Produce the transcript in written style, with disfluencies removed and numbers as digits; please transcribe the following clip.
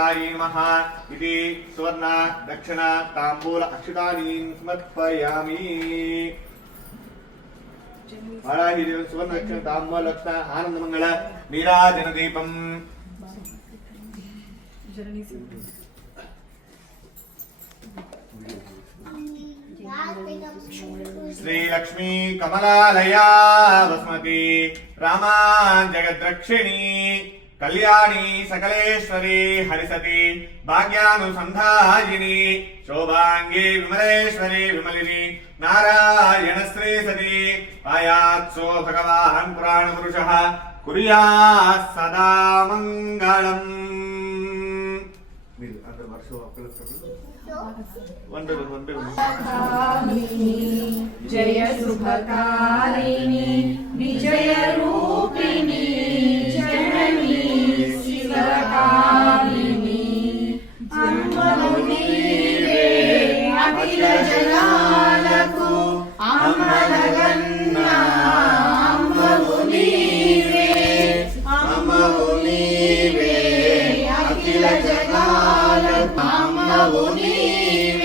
नमः इति सुवर्ण दक्षिण तांबूल अक्षतानीं समर्पयामि। वाराही देवी सुवर्ण दक्षिण तांबूल लक्षण आनंद मंगल नीराजन दीपम श्री लक्ष्मी कमलालया वसुमती रामा जगद्रक्षिणी कल्याणी सकलेश्वरी हरिसती भाग्यानुसंधायिनी शोभांगी विमलेश्वरी विमलिनी नारायण श्री सती पायात्सो भगवान् पुराण पुरुषः कुर्यात् सदा मंगलम्। जय शुभकारिणी विजय रूपिणी जननी शिवकामिनी अम्ममुनीरे अखिल जनाలకు अम्मलगन्ना अम्ममुनीरे अम्ममुनीरे अखिल जनाలకు अम्ममुनीरे